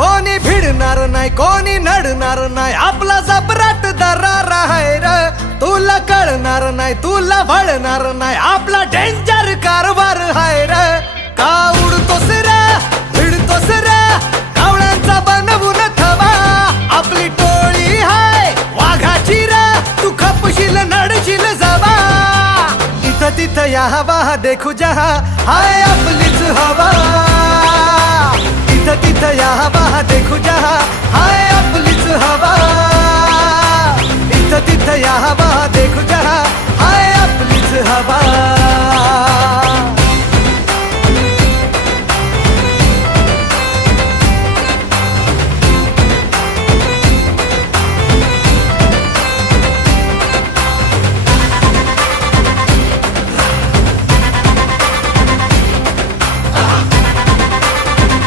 कोणी भिडणार नाही कोणी नडणार नाही आपला जबराट दरार आहे र तुला कळणार नाही तुला वळणार नाही आपला डेंजर कारभार आहे र का उडतोस रे भिडतोस रे कावळ्यांचा बनवून थवा आपली टोळी हाय वाघाची रे तू खपशील नडशील जबा इथं तिथं या हवा देखू जहा हाय आपलीच हवा इथं तिथं या हवा देखू जहा हाय आपलीच हवा इथं तिथं या हवा देखू जहा हाय आपलीच हवा